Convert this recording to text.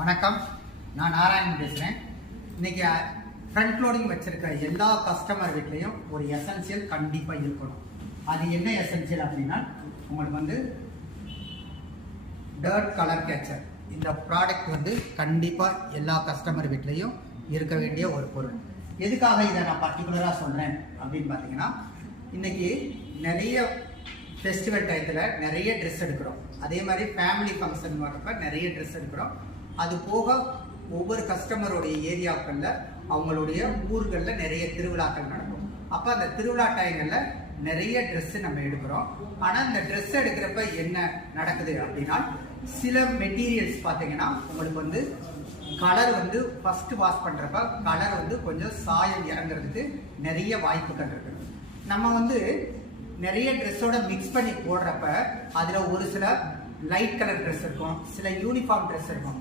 வணக்கம், நான் நாராயணன் பேசுகிறேன். இன்னைக்கு ஃப்ரண்ட் லோடிங் வச்சிருக்க எல்லா கஸ்டமர் வீட்லேயும் ஒரு எசென்சியல் கண்டிப்பாக இருக்கணும். அது என்ன எசென்சியல் அப்படின்னா, உங்களுக்கு டர்ட் கலர் கேச்சர். இந்த ப்ராடக்ட் கண்டிப்பாக எல்லா கஸ்டமர் வீட்லேயும் இருக்க வேண்டிய ஒரு பொருள். எதுக்காக இதை நான் பர்டிகுலராக சொல்கிறேன் அப்படின்னு பார்த்தீங்கன்னா, இன்னைக்கு நிறைய ஃபெஸ்டிவல் டயத்தில் நிறைய ட்ரெஸ் எடுக்கிறோம். அதே மாதிரி ஃபேமிலி ஃபங்க்ஷன் வரப்ப நிறைய ட்ரெஸ் எடுக்கிறோம். அது போக ஒவ்வொரு கஸ்டமருடைய ஏரியாக்களில் அவங்களுடைய ஊர்களில் நிறைய திருவிழாக்கள் நடக்கும். அப்போ அந்த திருவிழா டைங்களில் நிறைய ட்ரெஸ்ஸு நம்ம எடுக்கிறோம். ஆனால் இந்த ட்ரெஸ் எடுக்கிறப்ப என்ன நடக்குது அப்படின்னா, சில மெட்டீரியல்ஸ் பார்த்தீங்கன்னா உங்களுக்கு கலர் ஃபர்ஸ்ட் வாஷ் பண்ணுறப்ப கலர் கொஞ்சம் சாயம் இறங்குறதுக்கு நிறைய வாய்ப்புகள் இருக்குது. நம்ம நிறைய ட்ரெஸ்ஸோட மிக்ஸ் பண்ணி போடுறப்ப அதில் ஒரு சில லைட் கலர் ட்ரெஸ் இருக்கும், சில யூனிஃபார்ம் ட்ரெஸ் இருக்கும்.